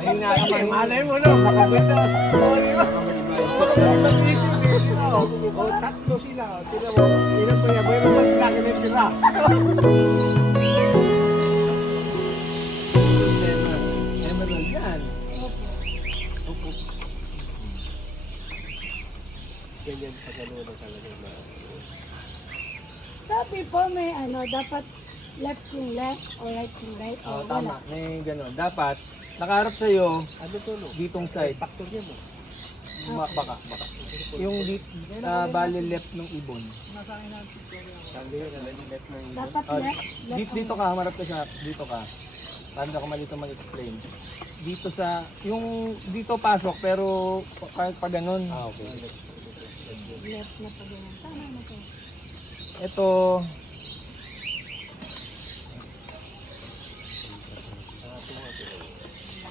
Mahina ka man. Malay mo no, makaganda. Tatlo sila. Tira mo. Ilan pa yan? Mayroon ba sila kinitira? Emerald yan. Ganyan pa gano'n talaga na. Sabi po may dapat left yung left or right yung right. Oo, O tama. wala. May gano'n. Dapat, nakaharap sa'yo, Ano to no? ditong side. Factor yan mo. Baka. Yung bali left ng ibon. Sabi yun, left ng ibon. Dapat Ah, left. Left. Dito ka, humarap ka sa, dito ka. Paano ako malito mag-explain? Dito sa, yung dito pasok pero pa ganun. Okay. Left na pa ganyan. Tama na po. Ito,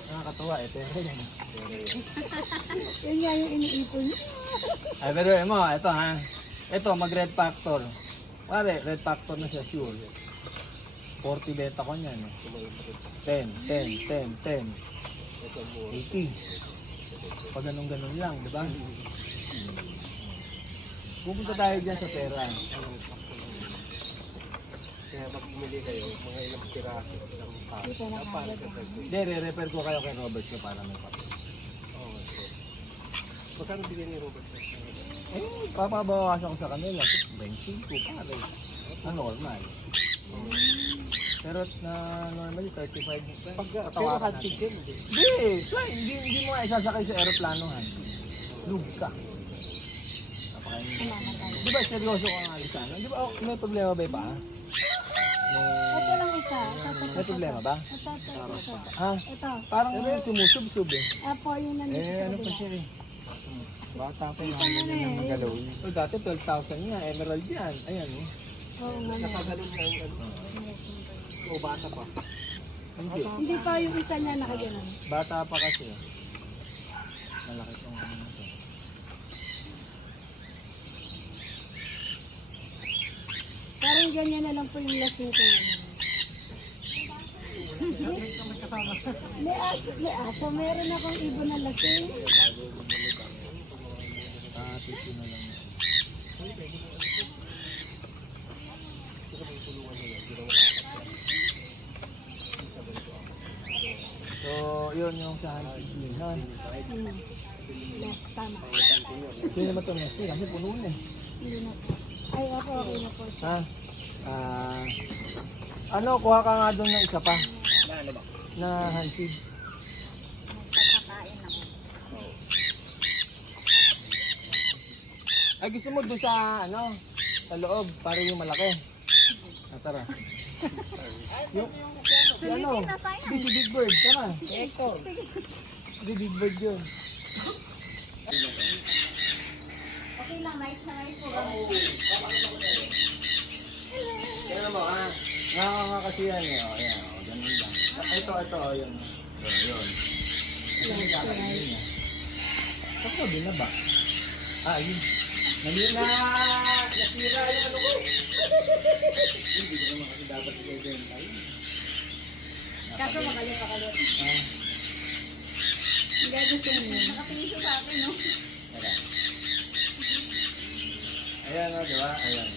nakakatuwa ito. Yun nga yung iniipon niya. Ay, pero ito ha. Ito, mag-red factor. Pare, red factor na siya, sure. 40 beta ko niyan. 10, 10, 10, 10. 80. Pag ganun-ganun lang, di ba? Pupunta tayo dyan sa pera. Kaya pag bumili kayo, mga ilang piraso lang pa. Dito na kagad. Hindi, re-refer ko kayo kay Robert ko para may papel. Okay. Magkano bigyan ni Robert? Papabawasan ko sa kanila. 25 pare. Normal. Pero na normally 35. Pag Patawaran natin. handshake yan, hindi. Hindi mo nga isasakay sa aeroplanohan. Lugi ka. Di ba seryoso ka nga Lisana? Di ba may problema ba pa? Ito lang isa. May problema ba? Ito. Ha? Ito. Parang sumusub-sub eh. Apo yung nandito sa Ano pa kabila. siya eh. Bata pa yung Ito na ganyan eh. ng galawin. Dati 12,000 nga, emerald yan. Ayan eh. Oo nga. Nakaganon lang ano. O bata pa. Hindi. Hindi pa yung isa niya nakaganon. Bata pa kasi. Malaki tong ano na to. Parang ganyan na lang po yung lasing ko. May aso. Meron akong ibon na lasing. Titi na lang. So, yun yung sa hunting ha. Left. Tama. Hindi naman ito Messi kasi puno na eh. Hindi na po. Ay, ako okay na po. Ha? Ano, kuha ka nga doon ng isa pa. Ano ba? Na handfeed. Ay, gusto mo doon sa, sa loob, para yung malaki. Tara. Yung si Big Bird, tara. Si Big Bird yun. Okay lang, nice na nice po. Kaya mo, nakakanga kasi yan eh. O, yan, o, ganun lang. Ito, yun. Yun. Ako, din na ba? Yun. Mali na! Nasira yung ano ko! Hindi ko naman kasi dapat i-benta yun. Kaso makalit. Ah, Hindi gusto mo. Nakatingin siya sa akin, no? tara. Ayan o, di ba? Ayan o.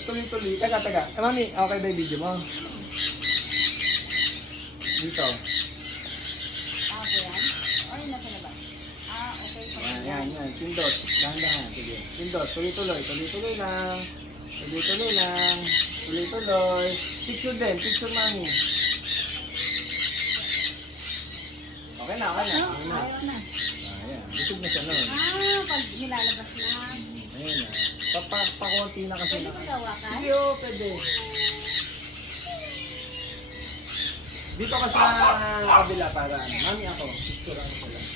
Tuloy-tuloy. Taga. Mami, okay ba yung video mo? Dito. Ah, po yan? Ay, nasa labas. Ah, okay. Yan. Pindot. Dahan-dahan. Sige. Pindot. Tuloy-tuloy. Tuloy-tuloy lang. Tuloy-tuloy. Picture din. Picture mami. Okay na. Ayaw na. Ayan. Busog na siya nun. Pag nilalabas na. Ayan na. Pakunti na kasi. Pwede ko gawakan? Hindi o, pwede. Dito ka sa kabila para Mami ako. Picture ko lang.